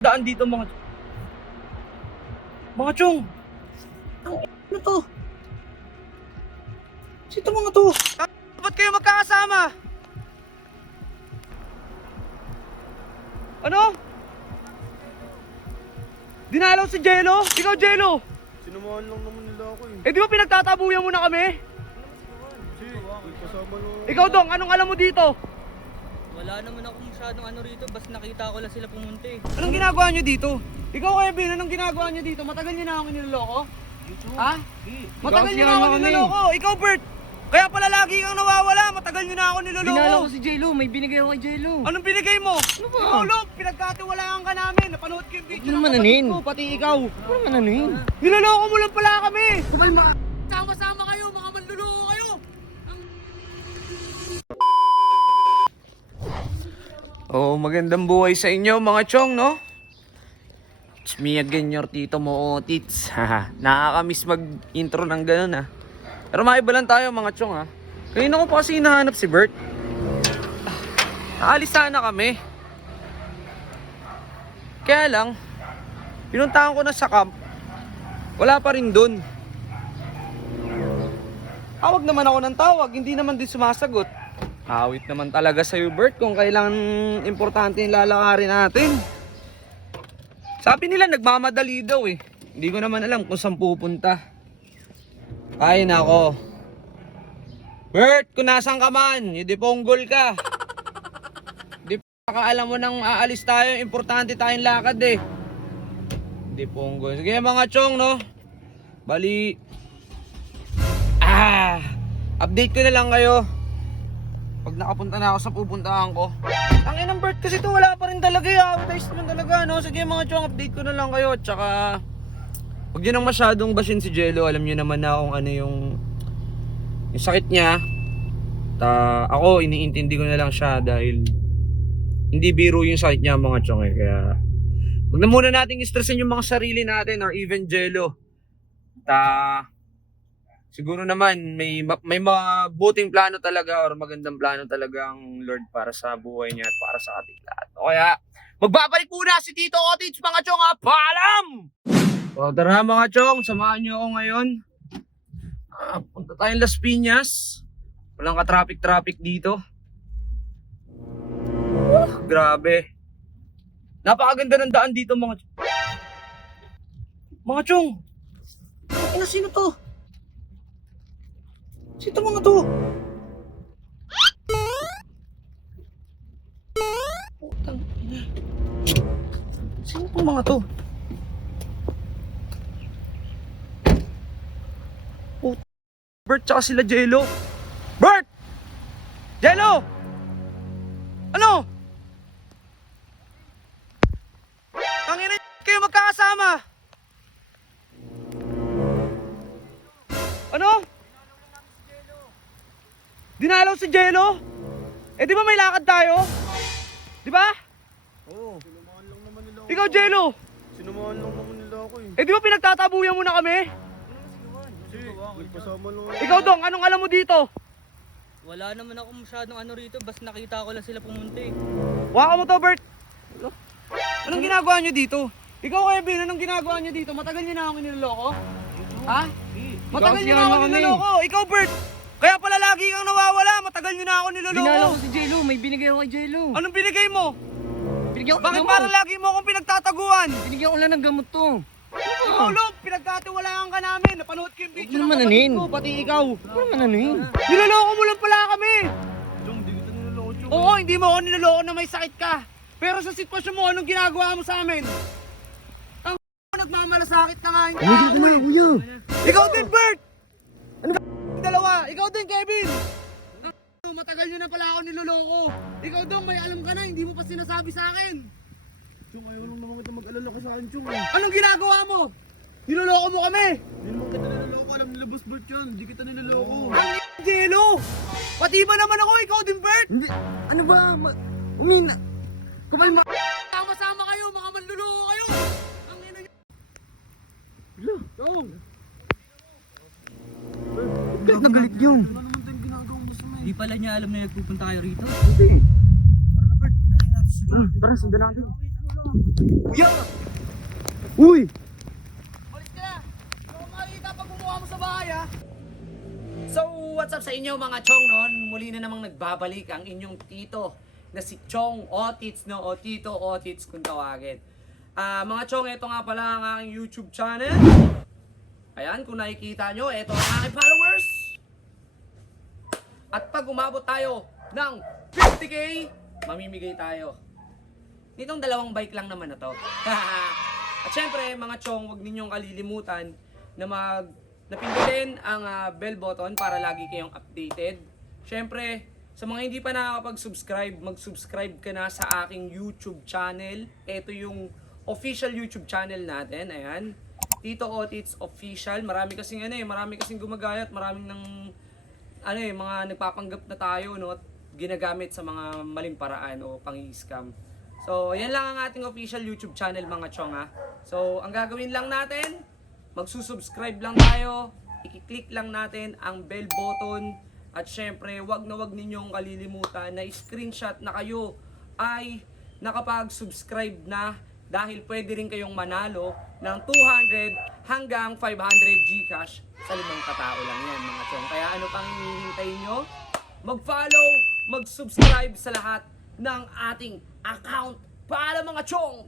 Daan dito mga chong. Ano to? Sito mga to? Ba't kayo magkakasama? Ano? Dinalaw si Jello? Ikaw Jello? Sinamahan lang naman nila ako eh. Eh di ba pinagtatabuyan mo na kami? Kasi kasama nung... Ikaw Dong, anong alam mo dito? Wala naman ako masyadong ano rito, basta nakita ko lang sila pumunta eh. Anong ginagawa nyo dito? Ikaw Kevin, anong ginagawa nyo dito? Matagal nyo na ako niloloko? Ha? Matagal nyo na ako niloloko. Ikaw Bert, kaya pala lagi kang nawawala. Matagal nyo na ako niloloko. Dinala ko si Jello, may binigay ako kay Jello. Anong binigay mo? Ano ba? Ikaw Lop, pinagkatiwalaan ka namin. Napanood ko yung video Ano ng naman kapatid anin? ko, pati ikaw. Ano naman ano yun? Niloloko mo lang pala kami. Sama-sama kayo, mga manluloko kayo. Oh, magandang buhay sa inyo mga chong, no? It's me again, your Tito Mo Tits. Nakakamiss mag-intro ng ganun, ha? Pero maiba lang tayo mga chong, ha? Kanina ko pa kasi hinahanap si Bert. Naalis sana kami. Kaya lang, pinuntahan ko na sa camp. Wala pa rin dun. Tawag naman ako ng tawag, hindi naman din sumasagot. Awit naman talaga sa'yo Bert kung kailangan importante yung lalakarin natin. Sabi nila nagmamadali daw eh. Hindi ko naman alam kung saan pupunta. Ay nako. Bert, kung nasan ka man, hindi ponggol ka. Hindi pa alam mo nang aalis tayo, importante tayong lakad eh. Hindi ponggol. Sige mga chong no. Bali. Update ko na lang kayo. Pag nakapunta na ako sa pupuntahan ko. Ang inang Bert kasi to wala pa rin talaga eh. Advertise naman talaga no. Sige mga chong, update ko na lang kayo. Tsaka huwag nyo nang masyadong basin si Jello. Alam nyo naman na kung ano yung sakit niya. Ako iniintindi ko na lang siya dahil hindi biro yung sakit niya mga chong eh. Kaya huwag na muna nating stressin yung mga sarili natin or even Jello. Siguro naman may mabuting plano talaga or magandang plano talaga ang Lord para sa buhay niya at para sa ating lahat. O kaya, magbabalik muna si Tito Otits mga chong ha, paalam! O tara mga chong, samahan niyo ako ngayon. Punta tayong Las Piñas. Walang ka-traffic dito. Grabe. Napakaganda ng daan dito mga chong. Mga chong! Sino to? Sito mga to? Putang ina. Sino po mga to? Bert tsaka sila Jello. Bert! Jello! Ano? Tangina kayo magkakasama. Ano? Dinalaw si Jello? Eh di ba may lakad tayo? Di ba? Oo, sinamahan lang naman nila ako. Ikaw Jello? Sinamahan lang naman nila ako eh. Eh di ba pinagtatabuyan mo na kami? Kasi kasama nung... Ikaw Dong, anong alam mo dito? Wala naman ako masyadong ano rito, basta nakita ko lang sila pumunta eh. Waka mo to Bert. Anong ginagawa nyo dito? Ikaw Kevin, anong ginagawa nyo dito? Matagal nyo na ako niloloko? Ha? Matagal nyo na ako niloloko. Ikaw Bert, kaya pala lagi kang nawawala. Matagal nyo na ako niloloko. Dinala ko si Jello, may binigay ako kay Jello. Anong binigay mo? Binigyan ko Bakit ng parang gamot. lagi mo akong pinagtataguan? Binigyan ko lang ng gamot to. Ikaw Lop, pinagkatiwalaan ka namin. Napanood ko yung video Huwag ng naman kapatid anin. ko, pati ikaw. Ano naman ano yun? Niloloko mo lang pala kami. Chong, di kita niloloko Chong. Oo, hindi mo ako niloloko na may sakit ka. Pero sa sitwasyon mo, anong ginagawa mo sa amin? Ang nagmamalasakit na nga yung tao eh. kuya. Ikaw din, Bert! Ano ka dalawa? Ikaw din, Kevin! Matagal nyo na pala ako niloloko. Ikaw dong, may alam ka na, hindi mo pa sinasabi sa akin. Chong, ayaw lang naman kita mag-alala ka sa akin Chong eh. Anong ginagawa mo? Niloloko mo kami! Hindi naman kita niloloko, alam nila Boss Bert yan. Hindi kita niloloko. Ang Jello! Pati ba naman ako, ikaw din, Bert? Hindi, ano ba? Umina. Kumalma! Sama-sama kayo, mga manluloko kayo! Ang ina nyo! Chong! Galit na galit yun. Ano naman tayong ginagawang masama eh. Di pala niya alam na nagpupunta kayo rito. Tara, sundan natin. Kuya! Uy! Balik ka na! Hindi ko makikita pag bumuha mo sa bahay ha! So, what's up sa inyo mga chong noon? Muli na namang nagbabalik ang inyong tito na si Chong Otits, no? O Tito Otits kung tawagin. Mga chong, ito nga pala ang aking YouTube channel. Ayan, kung nakikita nyo, ito ang aking followers. At pag umabot tayo ng 50k, mamimigay tayo. Nitong dalawang bike lang naman na to. At syempre, mga chong, huwag ninyong kalilimutan na napindutin ang bell button para lagi kayong updated. Syempre, sa mga hindi pa nakakapag-subscribe, mag-subscribe ka na sa aking YouTube channel. Ito yung official YouTube channel natin. Ayan. Tito Otits Official. Marami kasing gumagayat, maraming mga nagpapanggap na tayo, no, at ginagamit sa mga maling paraan o pang-scam. So, yan lang ang ating official YouTube channel mga chong ha. So, ang gagawin lang natin, magsusubscribe lang tayo, i-click lang natin ang bell button, at syempre, wag na wag ninyong kalilimutan na screenshot na kayo ay nakapag-subscribe na, dahil pwede rin kayong manalo ng 200 hanggang 500 GCash sa 5 katao lang yan mga chong. Kaya ano pang hinihintay nyo? Mag-follow, mag-subscribe sa lahat ng ating account para mga chong!